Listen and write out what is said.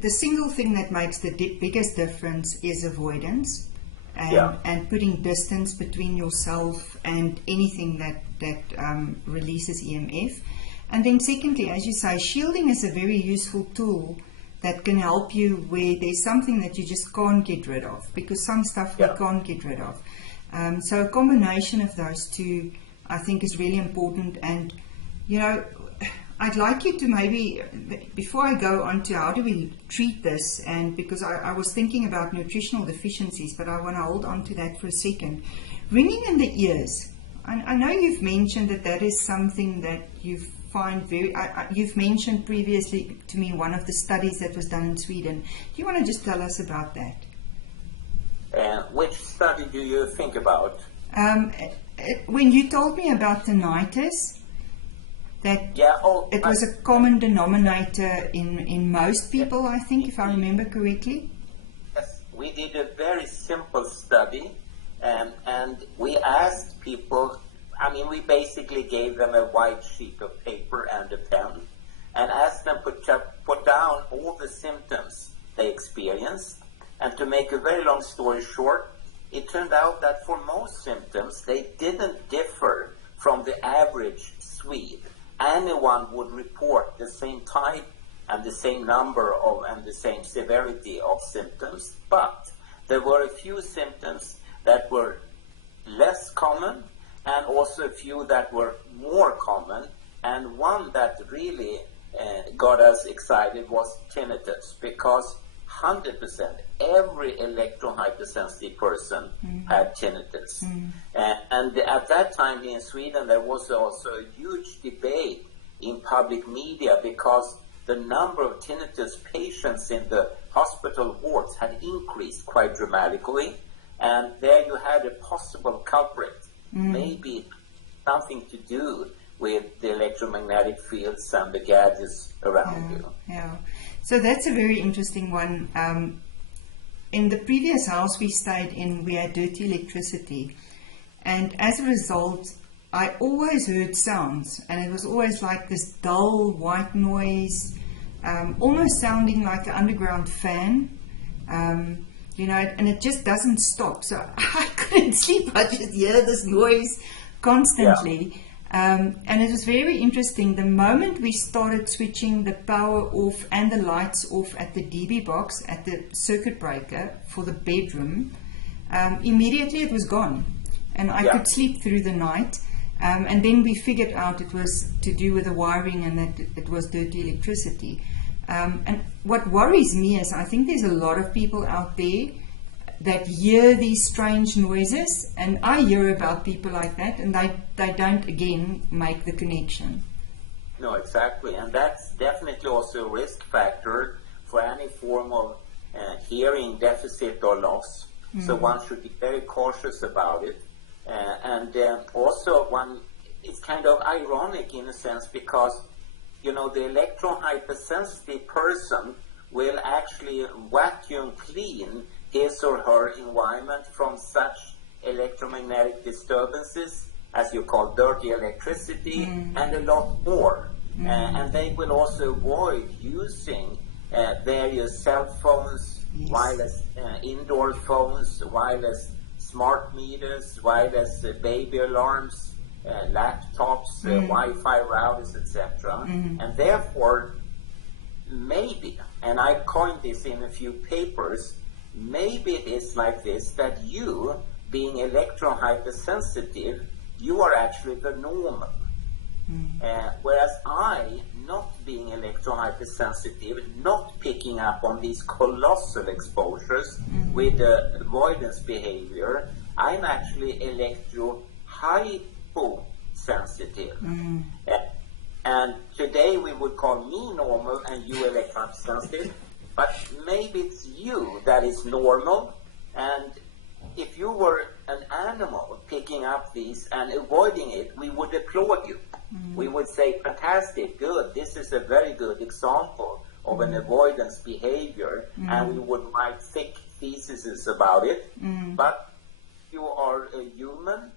the single thing that makes the biggest difference is avoidance, and putting distance between yourself and anything that releases EMF. And then secondly, as you say, shielding is a very useful tool that can help you where there's something that you just can't get rid of, because some stuff we can't get rid of. So a combination of those two, I think, is really important. And, you know, I'd like you to maybe, before I go on to how do we treat this, and because I was thinking about nutritional deficiencies, but I want to hold on to that for a second. Ringing in the ears. I know you've mentioned that is something that you find very, you've mentioned previously to me one of the studies that was done in Sweden. Do you want to just tell us about that? Which study do you think about? When you told me about tinnitus, that it was a common denominator in most people, I think, if I remember correctly. Yes, we did a very simple study, and we asked people, I mean, we basically gave them a white sheet of paper and a pen, and asked them to put down all the symptoms they experienced. And to make a very long story short, it turned out that for most symptoms, they didn't differ from the average Swede. Anyone would report the same type and the same number of and the same severity of symptoms, but there were a few symptoms that were less common and also a few that were more common, and one that really got us excited was tinnitus, because 100% every electrohypersensitive person had tinnitus. And at that time in Sweden there was also a huge debate in public media, because the number of tinnitus patients in the hospital wards had increased quite dramatically, and there you had a possible culprit, maybe something to do with the electromagnetic fields and the gadgets around you. Yeah. So that's a very interesting one. In the previous house we stayed in, we had dirty electricity. And as a result, I always heard sounds. And it was always like this dull white noise, almost sounding like an underground fan. You know, and it just doesn't stop. So I couldn't sleep. I just hear this noise constantly. And it was very interesting. The moment we started switching the power off and the lights off at the DB box, at the circuit breaker for the bedroom, immediately it was gone. And I could sleep through the night. And then we figured out it was to do with the wiring and that it was dirty electricity. And what worries me is I think there's a lot of people out there that hear these strange noises, and I hear about people like that, and they don't again make the connection. No, exactly, and that's definitely also a risk factor for any form of hearing deficit or loss. So one should be very cautious about it, and also it's kind of ironic in a sense, because you know the electrohypersensitive person will actually vacuum clean his or her environment from such electromagnetic disturbances, as you call dirty electricity, and a lot more. And they will also avoid using various cell phones, wireless indoor phones, wireless smart meters, wireless baby alarms, laptops, Wi-Fi routers, etc. And therefore, maybe, and I coined this in a few papers, maybe it is like this, that you, being electrohypersensitive, you are actually the normal. Whereas I, not being electrohypersensitive, not picking up on these colossal exposures with avoidance behavior, I'm actually electrohyposensitive. And today we would call me normal and you electrohypersensitive. But maybe it's you that is normal, and if you were an animal picking up these and avoiding it, we would applaud you. We would say, fantastic, good, this is a very good example of an avoidance behavior, and we would write thick theses about it. But you are a human,